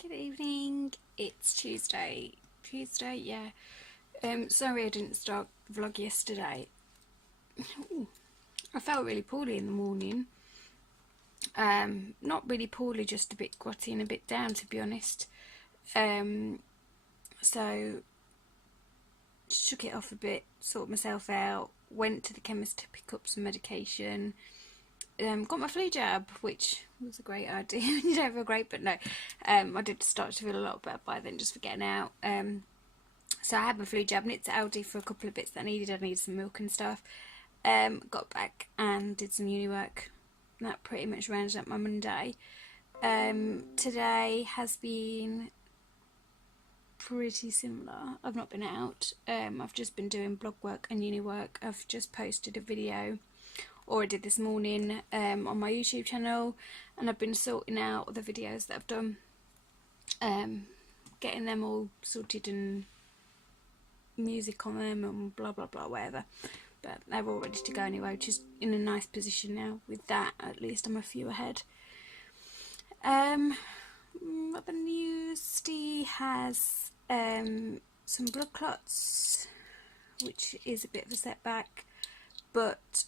Good evening. It's Tuesday. Yeah. Sorry I didn't start the vlog yesterday. I felt really poorly in the morning. Not really poorly, just a bit grotty and a bit down, to be honest. So shook it off a bit, sorted myself out, went to the chemist to pick up some medication. Got my flu jab, which was a great idea. You don't feel great, but no, I did start to feel a lot better by then, just for getting out. So I had my flu jab, nipped to Aldi for a couple of bits that I needed. I needed some milk and stuff. Got back and did some uni work. That pretty much rounded up my Monday. Today has been pretty similar. I've not been out. I've just been doing blog work and uni work. I've just posted a video, or I did this morning, on my YouTube channel, and I've been sorting out the videos that I've done, getting them all sorted and music on them and blah blah blah, whatever. But they're all ready to go anyway, which is in a nice position now. With that, at least I'm a few ahead. Other news, Steve has some blood clots, which is a bit of a setback, but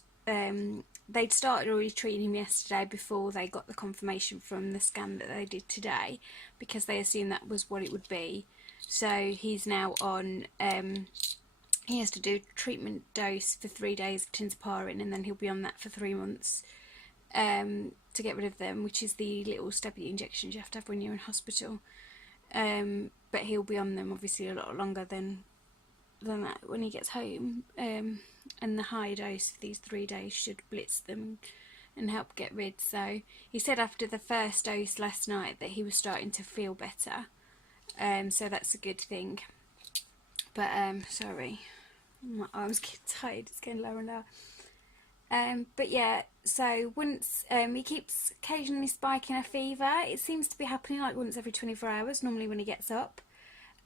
they'd started already treating him yesterday before they got the confirmation from the scan that they did today, because they assumed that was what it would be. So he's now on, he has to do a treatment dose for 3 days of tinzaparin, and then he'll be on that for 3 months to get rid of them, which is the little stabby injections you have to have when you're in hospital. But he'll be on them obviously a lot longer than that when he gets home, and the high dose of these 3 days should blitz them and help get rid. So he said after the first dose last night that he was starting to feel better, so that's a good thing. But sorry, my arm's getting tired, it's getting lower and lower. But yeah, so once he keeps occasionally spiking a fever. It seems to be happening like once every 24 hours normally when he gets up,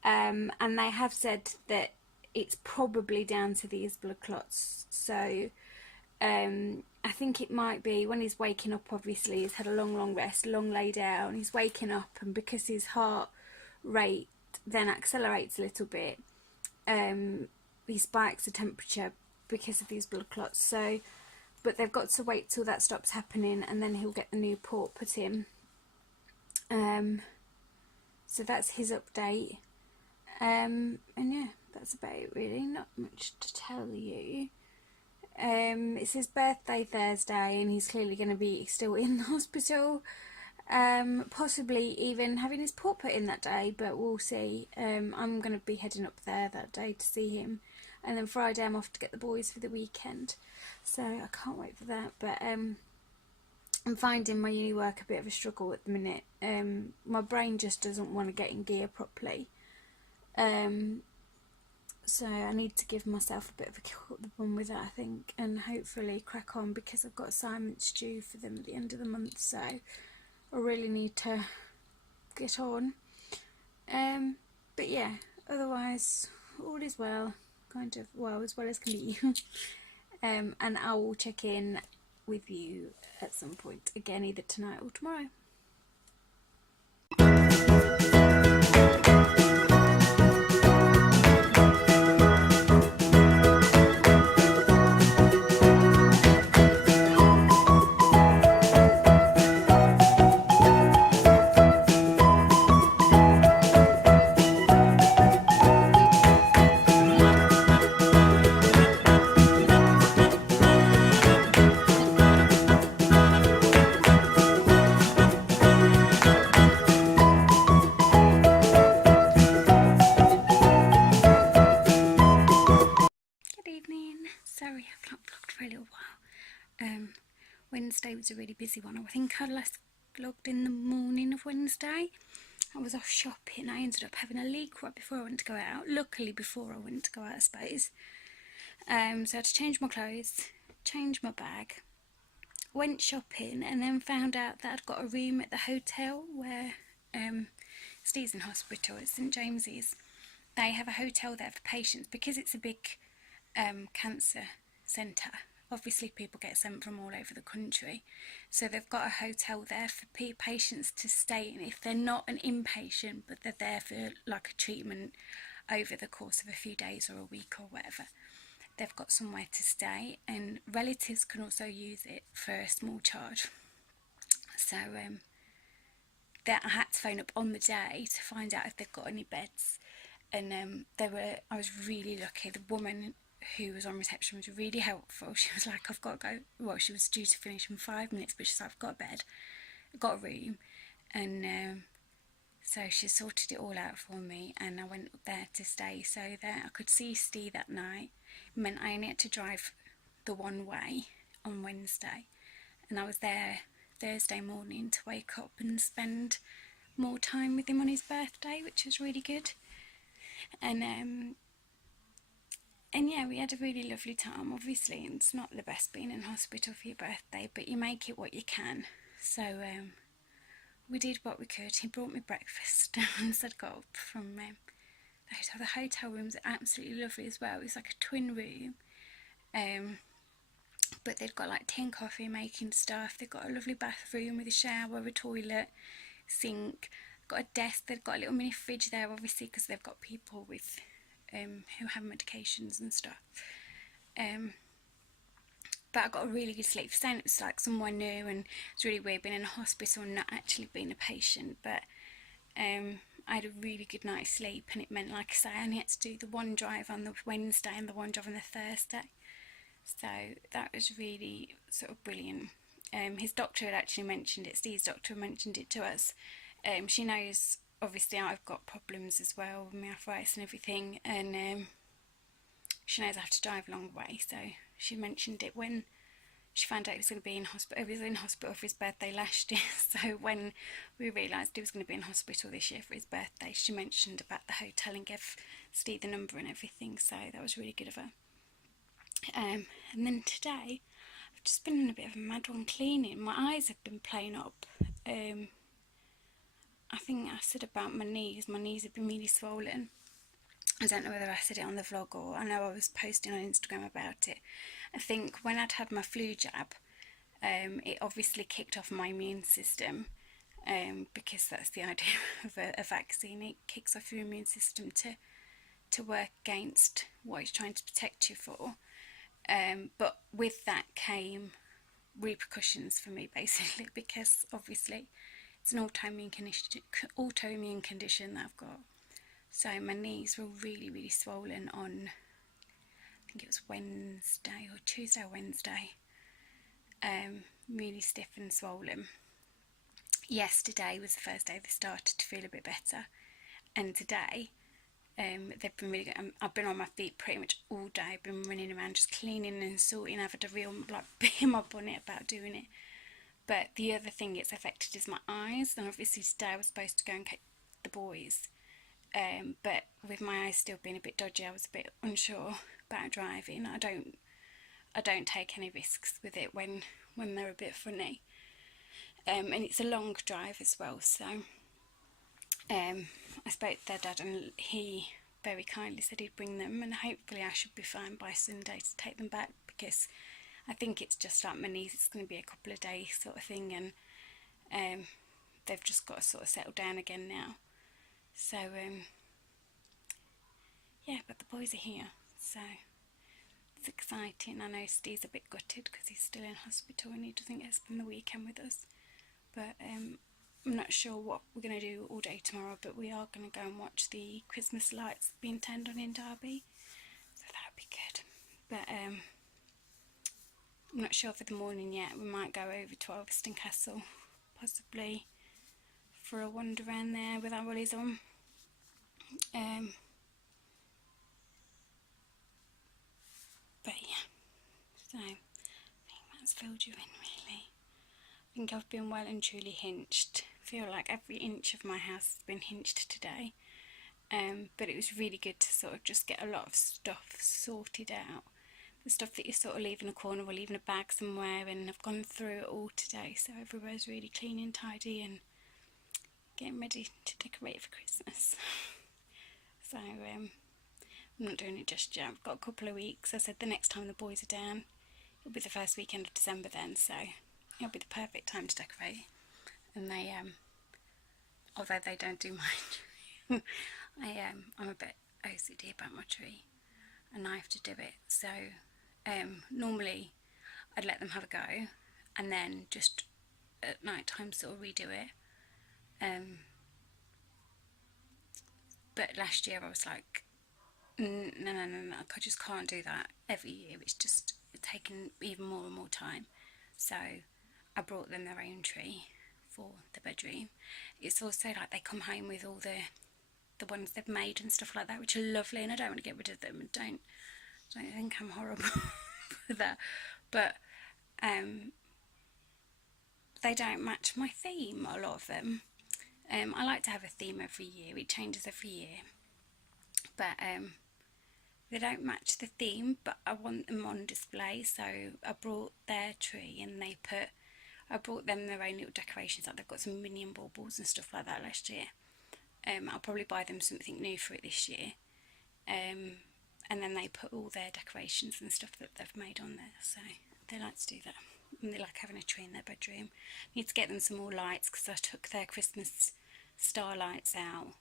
and they have said that it's probably down to these blood clots. So I think it might be when he's waking up. Obviously he's had a long rest, long lay down, he's waking up, and because his heart rate then accelerates a little bit, he spikes the temperature because of these blood clots. So but they've got to wait till that stops happening, and then he'll get the new port put in. So that's his update, and yeah, that's about it really, not much to tell you. It's his birthday Thursday, and he's clearly going to be still in the hospital, possibly even having his port put in that day, but we'll see. I'm going to be heading up there that day to see him, and then Friday I'm off to get the boys for the weekend, so I can't wait for that. But I'm finding my uni work a bit of a struggle at the minute. My brain just doesn't want to get in gear properly, so I need to give myself a bit of a kick up the bum with it, I think, and hopefully crack on, because I've got assignments due for them at the end of the month, so I really need to get on. But yeah, otherwise all is well, kind of, well, as well as can be. And I will check in with you at some point again, either tonight or tomorrow. Sorry, I've not vlogged for a little while. Wednesday was a really busy one. I think I last vlogged in the morning of Wednesday. I was off shopping. I ended up having a leak right before I went to go out. Luckily before I went to go out, I suppose. So I had to change my clothes, change my bag, went shopping, and then found out that I'd got a room at the hotel where Steve's in hospital at St James's. They have a hotel there for patients because it's a big cancer centre. obviously people get sent from all over the country, so they've got a hotel there for patients to stay in if they're not an inpatient, but they're there for like a treatment over the course of a few days or a week or whatever. They've got somewhere to stay, and relatives can also use it for a small charge. So that I had to phone up on the day to find out if they've got any beds, and I was really lucky. The woman who was on reception was really helpful. She was like, I've got to go. Well, she was due to finish in 5 minutes, but she said, I've got a bed, I've got a room, and so she sorted it all out for me, and I went up there to stay. So that I could see Steve that night. It meant I only had to drive the one way on Wednesday, and I was there Thursday morning to wake up and spend more time with him on his birthday, which was really good. And yeah, we had a really lovely time. Obviously, it's not the best being in hospital for your birthday, but you make it what you can. So we did what we could. He brought me breakfast once I'd got up from the hotel. The hotel rooms are absolutely lovely as well. It's like a twin room, but they've got like tea and coffee making stuff. They've got a lovely bathroom with a shower, a toilet, sink. Got a desk. They've got a little mini fridge there, obviously, because they've got people with who have medications and stuff. But I got a really good sleep. Saying it was like somewhere new, and it's really weird being in a hospital and not actually being a patient. But I had a really good night's sleep, and it meant, like I say, I only had to do the one drive on the Wednesday and the one drive on the Thursday. So that was really sort of brilliant. His doctor had actually mentioned it. Steve's doctor mentioned it to us. She knows, obviously, I've got problems as well with my arthritis and everything, and she knows I have to drive a long way, so she mentioned it when she found out he was going to be in hospital. He was in hospital for his birthday last year, so when we realised he was going to be in hospital this year for his birthday, she mentioned about the hotel and gave Steve the number and everything, so that was really good of her. And then today, I've just been in a bit of a mad one cleaning. My eyes have been playing up. I think I said about my knees have been really swollen. I don't know whether I said it on the vlog, or I know I was posting on Instagram about it. I think when I'd had my flu jab, it obviously kicked off my immune system, because that's the idea of a vaccine. It kicks off your immune system to work against what it's trying to protect you for. But with that came repercussions for me, basically, because obviously it's an autoimmune condition that I've got. So my knees were really, really swollen on, I think it was Wednesday or Tuesday or Wednesday. Really stiff and swollen. Yesterday was the first day they started to feel a bit better, and today they've been really good. I've been on my feet pretty much all day. I've been running around just cleaning and sorting. I've had a real bee in my bonnet about doing it. But the other thing it's affected is my eyes, and obviously today I was supposed to go and catch the boys, but with my eyes still being a bit dodgy, I was a bit unsure about driving. I don't take any risks with it when they're a bit funny, and it's a long drive as well. So I spoke to their dad, and he very kindly said he'd bring them, and hopefully I should be fine by Sunday to take them back, because I think it's just like my knees, it's going to be a couple of days sort of thing, and they've just got to sort of settle down again now. So yeah, but the boys are here, so it's exciting. I know Steve's a bit gutted because he's still in hospital and he doesn't get to spend the weekend with us, but I'm not sure what we're going to do all day tomorrow, but we are going to go and watch the Christmas lights being turned on in Derby, so that'll be good. But I'm not sure for the morning yet. We might go over to Alveston Castle, possibly for a wander around there with our wellies on. But yeah, so I think that's filled you in really. I think I've been well and truly hinged. I feel like every inch of my house has been hinged today. But it was really good to sort of just get a lot of stuff sorted out. The stuff that you sort of leave in a corner or leave in a bag somewhere, and I've gone through it all today, so everywhere's really clean and tidy and getting ready to decorate for Christmas. So I'm not doing it just yet. I've got a couple of weeks. I said the next time the boys are down it'll be the first weekend of December then, so it'll be the perfect time to decorate. And they, although they don't do my tree, I'm a bit OCD about my tree, and I have to do it. So normally I'd let them have a go, and then just at night time sort of redo it. But last year I was like, no, I just can't do that every year. It's just taking even more and more time. So I brought them their own tree for the bedroom. It's also like they come home with all the ones they've made and stuff like that, which are lovely, and I don't want to get rid of them, and don't think I'm horrible for that. But they don't match my theme, a lot of them. I like to have a theme every year. It changes every year, but they don't match the theme, but I want them on display. So I brought their tree, and I brought them their own little decorations. Like, they've got some minion baubles and stuff like that last year. I'll probably buy them something new for it this year. And then they put all their decorations and stuff that they've made on there. So they like to do that. And they like having a tree in their bedroom. Need to get them some more lights, because I took their Christmas star lights out,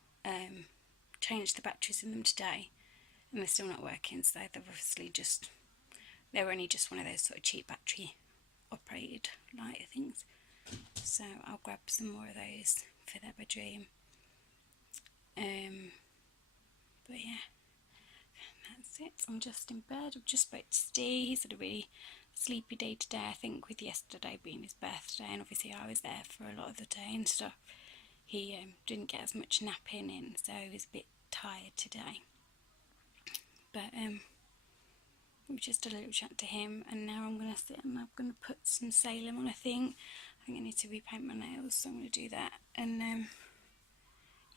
changed the batteries in them today, and they're still not working. So they're obviously they're only just one of those sort of cheap battery operated light things. So I'll grab some more of those for their bedroom. But yeah, that's it. I'm just in bed. I've just spoke to Steve. He's had a really sleepy day today, I think, with yesterday being his birthday, and obviously I was there for a lot of the day and stuff. He didn't get as much napping in, so he was a bit tired today. But we just had a little chat to him, and now I'm going to sit and I'm going to put some Salem on, I think. I think I need to repaint my nails, so I'm going to do that. And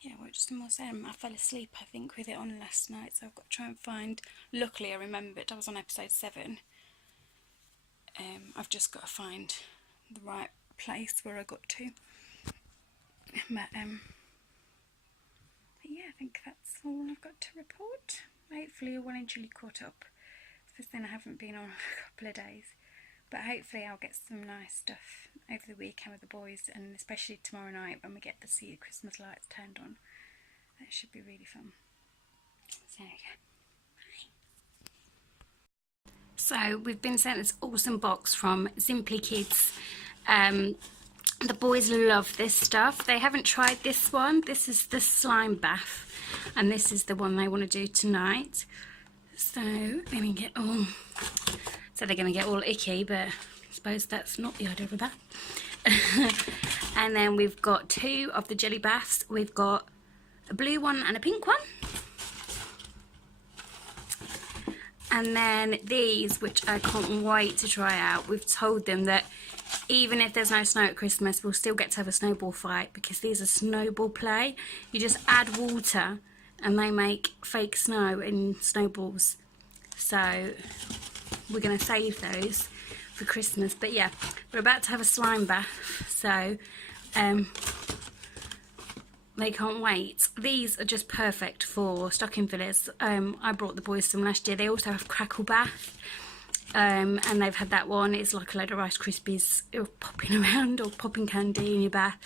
yeah, watch some more Salem. I fell asleep, I think, with it on last night, so I've got to try and find... Luckily I remembered I was on episode 7. I've just got to find the right place where I got to. But yeah, I think that's all I've got to report. Hopefully you're well and truly caught up, because then I haven't been on a couple of days. But hopefully I'll get some nice stuff over the weekend with the boys, and especially tomorrow night when we get to see the Christmas lights turned on. That should be really fun. So yeah. So we've been sent this awesome box from Simply Kids. The boys love this stuff. They haven't tried this one. This is the Slime Baff, and this is the one they want to do tonight. So let me get all... So they're going to get all icky, but I suppose that's not the idea of that. And then we've got 2 of the jelly baths. We've got a blue one and a pink one. And then these, which I can't wait to try out. We've told them that even if there's no snow at Christmas, we'll still get to have a snowball fight, because these are snowball play. You just add water and they make fake snow and snowballs. So we're going to save those for Christmas. But yeah, we're about to have a slime bath, so they can't wait. These are just perfect for stocking fillers. I brought the boys some last year. They also have Crackle Bath, and they've had that one. It's like a load of Rice Krispies popping around, or popping candy in your bath.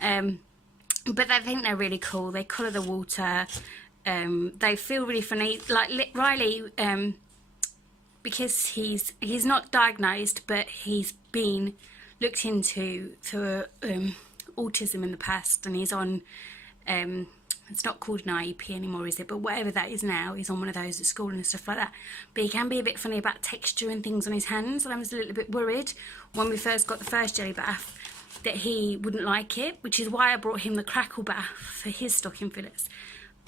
But I think they're really cool. They colour the water. They feel really funny. Like Riley, because he's not diagnosed, but he's been looked into for autism in the past, and he's on it's not called an IEP anymore, is it? But whatever that is now, he's on one of those at school and stuff like that. But he can be a bit funny about texture and things on his hands, and I was a little bit worried when we first got the first jelly bath that he wouldn't like it, which is why I brought him the Crackle Bath for his stocking fillers.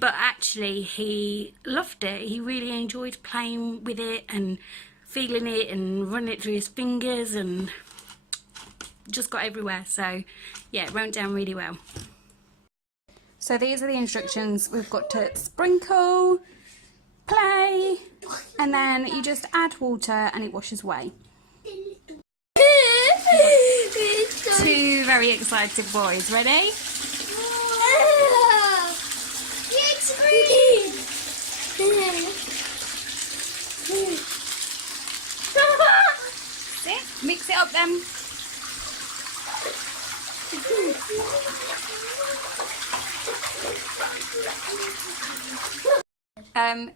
But actually he loved it. He really enjoyed playing with it and feeling it and running it through his fingers, and just got everywhere. So yeah, it went down really well. So these are the instructions. We've got to sprinkle, play, and then you just add water and it washes away. 2 very excited boys. Ready? Sit up then.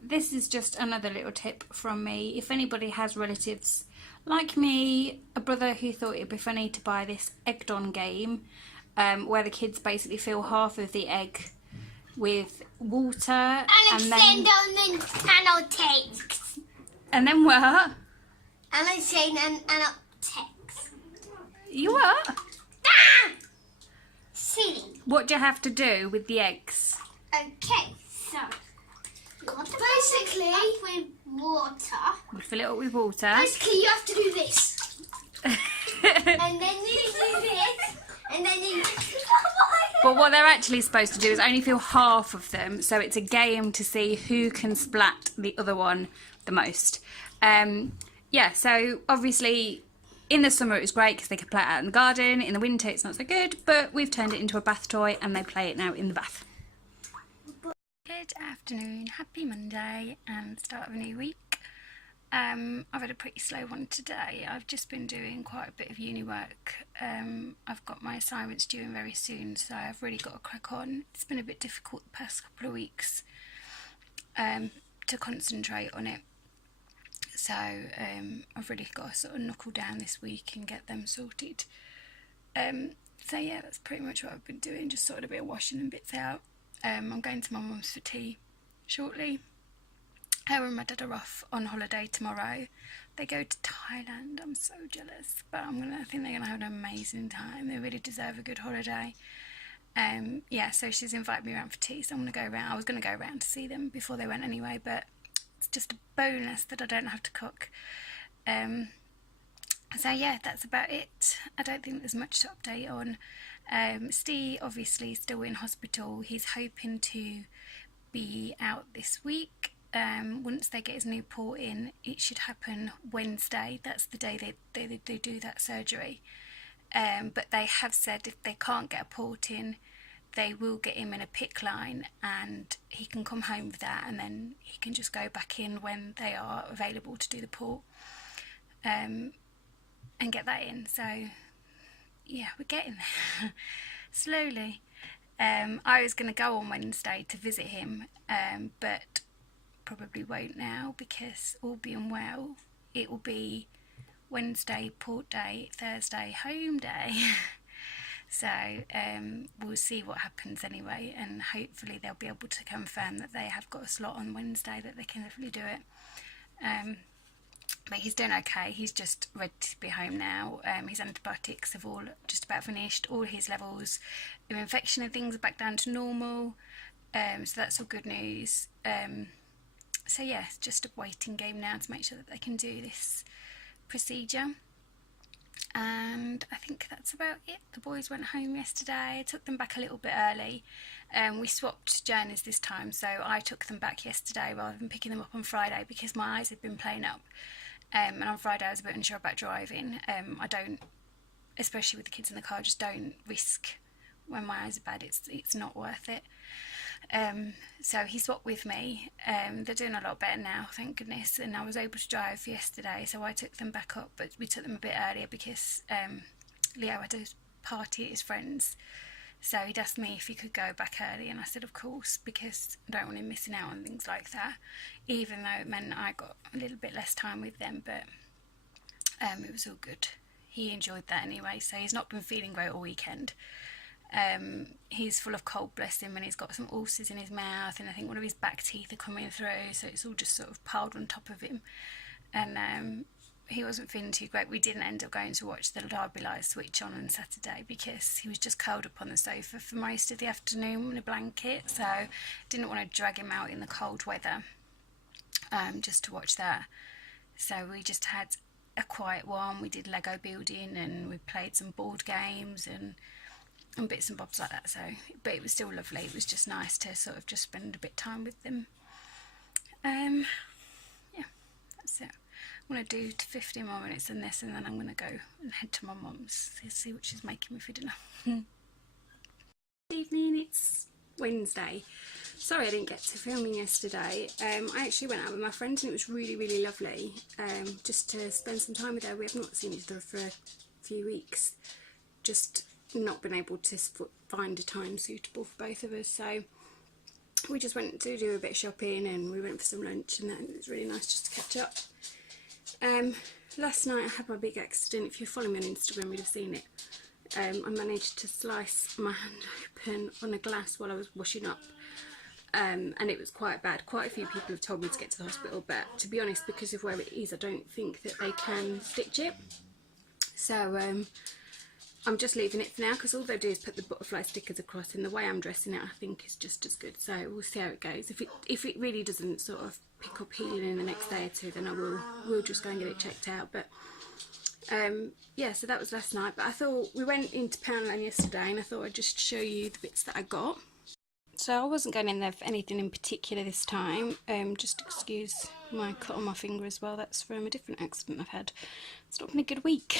This is just another little tip from me. If anybody has relatives like me, a brother who thought it'd be funny to buy this egged on game, where the kids basically fill half of the egg with water and then text. And then what? Text. You what? Ah! Silly. What do you have to do with the eggs? Okay, so basically with water. We fill it up with water. Basically, you have to do this, and then you do this, and then you. But what they're actually supposed to do is only fill half of them, so it's a game to see who can splat the other one the most. Yeah, so obviously in the summer it was great because they could play it out in the garden. In the winter it's not so good, but we've turned it into a bath toy and they play it now in the bath. Good afternoon, happy Monday and start of a new week. I've had a pretty slow one today. I've just been doing quite a bit of uni work. I've got my assignments due in very soon, so I've really got to crack on. It's been a bit difficult the past couple of weeks to concentrate on it. So I've really got to sort of knuckle down this week and get them sorted. So yeah, that's pretty much what I've been doing, just sort of a bit of washing and bits out. I'm going to my mum's for tea shortly. Her and my dad are off on holiday tomorrow. They go to Thailand. I'm so jealous, but I think they're gonna have an amazing time. They really deserve a good holiday. Yeah, so she's invited me around for tea, so I'm gonna go around. I was gonna go around to see them before they went anyway, but it's just a bonus that I don't have to cook. So yeah, that's about it. I don't think there's much to update on. Steve obviously still in hospital. He's hoping to be out this week. Once they get his new port in, it should happen Wednesday. That's the day they do that surgery. But they have said if they can't get a port in, they will get him in a PICC line and he can come home with that, and then he can just go back in when they are available to do the port and get that in. So yeah, we're getting there slowly. I was going to go on Wednesday to visit him, but probably won't now because all being well it will be Wednesday port day, Thursday home day. So we'll see what happens anyway, and hopefully they'll be able to confirm that they have got a slot on Wednesday that they can definitely do it. But he's doing okay. He's just ready to be home now. His antibiotics have all just about finished. All his levels of infection and things are back down to normal. So that's all good news. So yeah, it's just a waiting game now to make sure that they can do this procedure. And I think that's about it. The boys went home yesterday. I took them back a little bit early. We swapped journeys this time, so I took them back yesterday rather than picking them up on Friday because my eyes had been playing up. And on Friday I was a bit unsure about driving. I don't, especially with the kids in the car, just don't risk when my eyes are bad. It's not worth it. So he swapped with me. They're doing a lot better now, thank goodness, and I was able to drive yesterday, so I took them back up, but we took them a bit earlier because Leo had a party at his friend's, so he'd asked me if he could go back early, and I said of course, because I don't want him missing out on things like that, even though it meant I got a little bit less time with them, but it was all good. He enjoyed that anyway, so he's not been feeling great all weekend. He's full of cold, bless him, and he's got some ulcers in his mouth, and I think one of his back teeth are coming through, so it's all just sort of piled on top of him, and he wasn't feeling too great. We didn't end up going to watch the Derby Live switch on Saturday because he was just curled up on the sofa for most of the afternoon in a blanket, so didn't want to drag him out in the cold weather just to watch that. So we just had a quiet one. We did Lego building and we played some board games and bits and bobs like that, so but it was still lovely. It was just nice to sort of just spend a bit of time with them. Yeah, that's it. I'm going to do 15 more minutes in this, and then I'm going to go and head to my mum's to see what she's making me for dinner. Good evening, it's Wednesday. Sorry I didn't get to filming yesterday. I actually went out with my friends and it was really, really lovely, just to spend some time with her. We have not seen each other for a few weeks, just not been able to find a time suitable for both of us, so we just went to do a bit of shopping and we went for some lunch, and then it was really nice just to catch up. Last night I had my big accident. If you follow me on Instagram you'd have seen it. I managed to slice my hand open on a glass while I was washing up, and it was quite bad. Quite a few people have told me to get to the hospital, but to be honest, because of where it is, I don't think that they can stitch it. So I'm just leaving it for now, because all they do is put the butterfly stickers across, and the way I'm dressing it I think is just as good, so we'll see how it goes. If it really doesn't sort of pick up healing in the next day or two, then we'll just go and get it checked out. But yeah, so that was last night. But I thought, we went into Poundland yesterday and I thought I'd just show you the bits that I got. So I wasn't going in there for anything in particular this time, just excuse my cut on my finger as well, that's from a different accident I've had. It's not been a good week.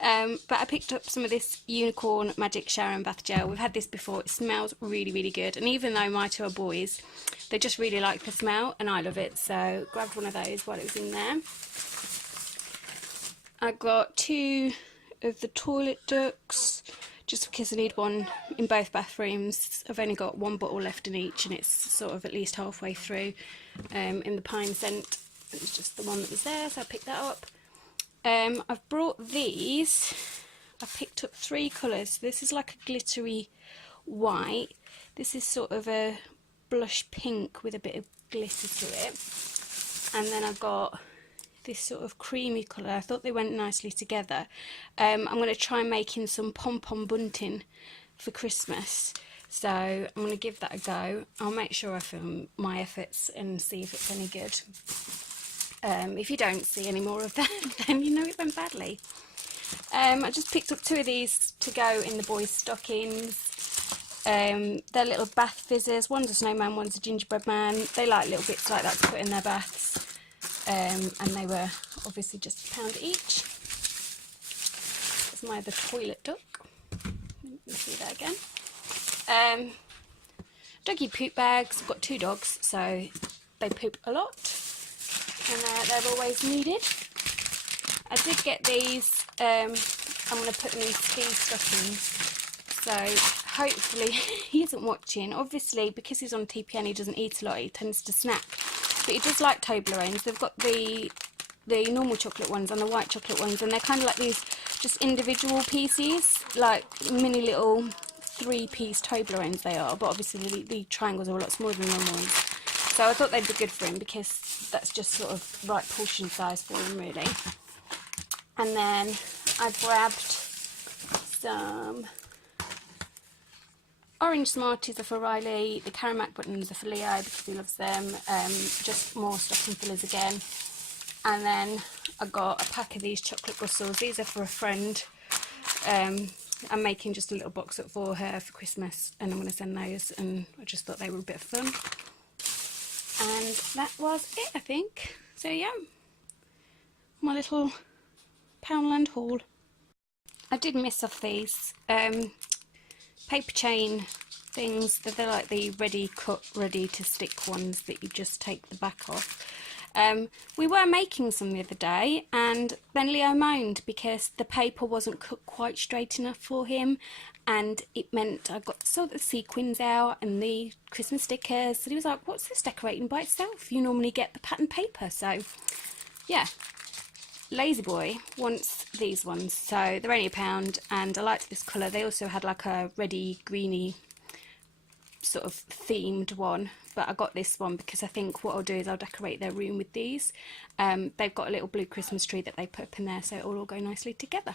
But I picked up some of this Unicorn Magic Shower and Bath Gel. We've had this before, it smells really, really good, and even though my two are boys, they just really like the smell and I love it, so grabbed one of those while it was in there. I got 2 of the toilet ducks, just because I need one in both bathrooms. I've only got 1 bottle left in each, and it's sort of at least halfway through, in the pine scent. It was just the one that was there, so I picked that up. I've brought these. I picked up 3 colours. This is like a glittery white. This is sort of a blush pink with a bit of glitter to it. And then I've got this sort of creamy colour. I thought they went nicely together. I'm going to try making some pom-pom bunting for Christmas, so I'm going to give that a go. I'll make sure I film my efforts and see if it's any good. If you don't see any more of that, then you know it went badly. I just picked up 2 of these to go in the boys' stockings. They're little bath fizzers. One's a snowman, one's a gingerbread man. They like little bits like that to put in their baths. And they were obviously just £1 each. That's my other toilet duck. Let me see that again. Doggy poop bags. I've got 2 dogs, so they poop a lot, and they're always needed. I did get these. I'm going to put them in Steve's stockings, so hopefully he isn't watching. Obviously, because he's on TPN, he doesn't eat a lot, he tends to snack. But he does like Toblerones. They've got the normal chocolate ones and the white chocolate ones, and they're kind of like these just individual pieces, like mini little 3-piece Toblerones they are, but obviously the triangles are a lot smaller than normal ones. So I thought they'd be good for him, because that's just sort of right portion size for him really. And then I grabbed some orange Smarties are for Riley, the Caramac buttons are for Leo because he loves them, just more stocking fillers again. And then I got a pack of these chocolate Brussels. These are for a friend. I'm making just a little box up for her for Christmas, and I'm going to send those, and I just thought they were a bit of fun. And that was it, I think. So yeah, my little Poundland haul. I did miss off these paper chain things. They're like the ready cut, ready to stick ones that you just take the back off. We were making some the other day, and then Leo moaned because the paper wasn't cut quite straight enough for him, and it meant I got the sequins out and the Christmas stickers. So he was like, what's this decorating by itself? You normally get the pattern paper. So yeah, lazy boy wants these ones, so they're only £1, and I liked this colour. They also had like a reddy greeny sort of themed one, but I got this one because I think what I'll do is I'll decorate their room with these. They've got a little blue Christmas tree that they put up in there, so it'll all go nicely together.